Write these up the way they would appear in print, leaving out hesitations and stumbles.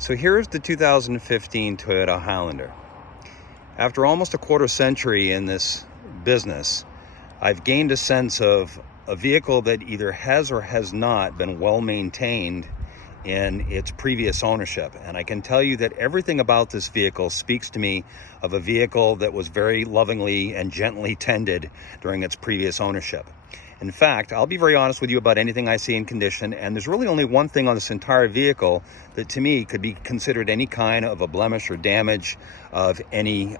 So here's the 2015 Toyota Highlander. After almost a quarter century in this business, I've gained a sense of a vehicle that either has or has not been well maintained in its previous ownership. And I can tell you that everything about this vehicle speaks to me of a vehicle that was very lovingly and gently tended during its previous ownership. In fact, I'll be very honest with you about anything I see in condition, and there's really only one thing on this entire vehicle that to me could be considered any kind of a blemish or damage of any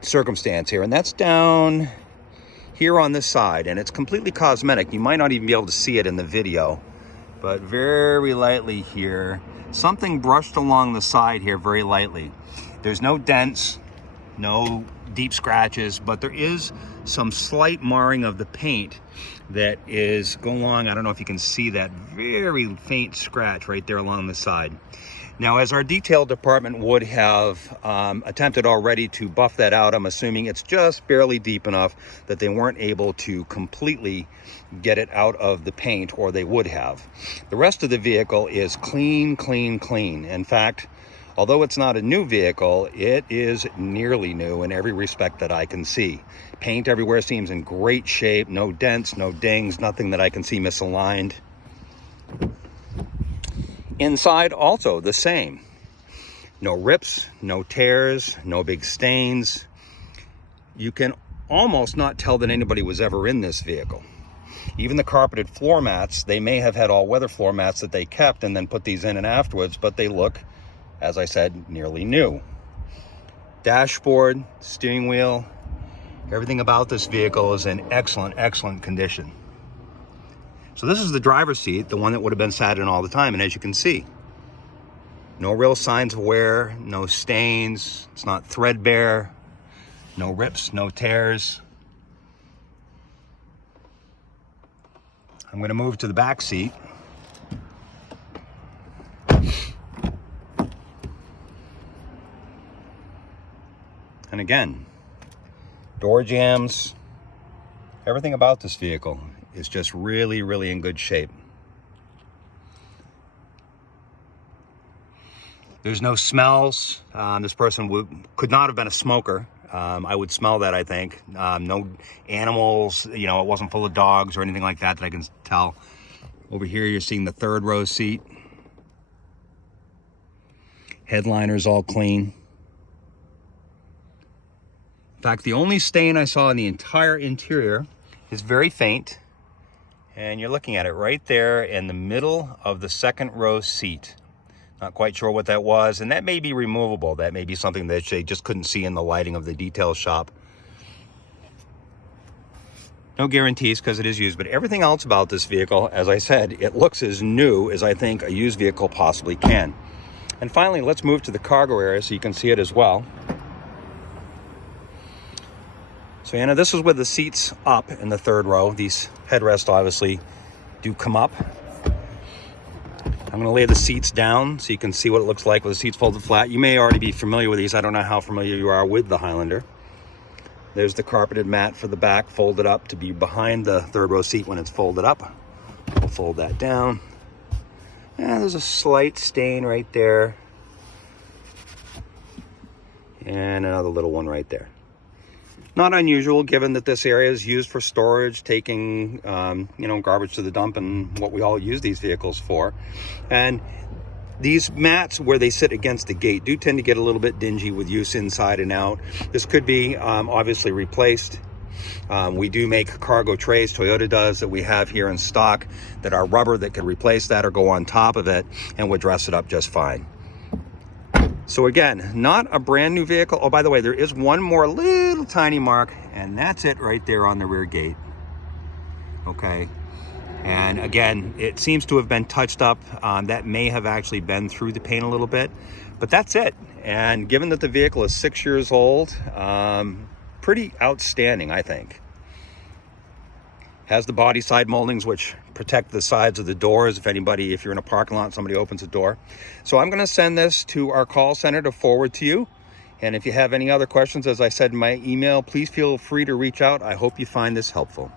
circumstance here, and that's down here on this side, and it's completely cosmetic. You might not even be able to see it in the video, but very lightly here, something brushed along the side here very lightly. There's no dents, no deep scratches, but there is some slight marring of the paint that is going along. I don't know if you can see that very faint scratch right there along the side. Now, as our detail department would have attempted already to buff that out, I'm assuming it's just barely deep enough that they weren't able to completely get it out of the paint, or they would have. The rest of the vehicle is clean, clean, clean. In fact, although it's not a new vehicle, it is nearly new in every respect that I can see. Paint everywhere seems in great shape, no dents, no dings, nothing that I can see misaligned. Inside also the same. No rips, no tears, no big stains. You can almost not tell that anybody was ever in this vehicle. Even the carpeted floor mats, they may have had all-weather floor mats that they kept and then put these in and afterwards, but they look, as I said, nearly new. Dashboard, steering wheel, everything about this vehicle is in excellent, excellent condition. So this is the driver's seat, the one that would have been sat in all the time, and as you can see, no real signs of wear, no stains, it's not threadbare, no rips, no tears. I'm going to move to the back seat. And again, door jambs, everything about this vehicle is just really, really in good shape. There's no smells. This person could not have been a smoker. I would smell that, I think. No animals, it wasn't full of dogs or anything like that I can tell. Over here, you're seeing the third row seat. Headliner's all clean. In fact, the only stain I saw in the entire interior is very faint. And you're looking at it right there in the middle of the second row seat. Not quite sure what that was, and that may be removable. That may be something that they just couldn't see in the lighting of the detail shop. No guarantees because it is used, but everything else about this vehicle, as I said, it looks as new as I think a used vehicle possibly can. And finally, let's move to the cargo area so you can see it as well. So Anna, this is with the seats up in the third row. These headrests obviously do come up. I'm going to lay the seats down so you can see what it looks like with the seats folded flat. You may already be familiar with these. I don't know how familiar you are with the Highlander. There's the carpeted mat for the back folded up to be behind the third row seat when it's folded up. We'll fold that down. And there's a slight stain right there. And another little one right there. Not unusual given that this area is used for storage, taking garbage to the dump and what we all use these vehicles for. And these mats where they sit against the gate do tend to get a little bit dingy with use inside and out. This could be obviously replaced. We do make cargo trays, Toyota does, that we have here in stock that are rubber that could replace that or go on top of it and would dress it up just fine. So again, not a brand new vehicle. Oh, by the way, there is one more little tiny mark, and that's it right there on the rear gate. Okay. And again, it seems to have been touched up. That may have actually been through the paint a little bit, but that's it. And given that the vehicle is 6 years old, pretty outstanding, I think. Has the body side moldings which protect the sides of the doors if you're in a parking lot and somebody opens a door. So I'm going to send this to our call center to forward to you. And if you have any other questions, as I said in my email, please feel free to reach out. I hope you find this helpful.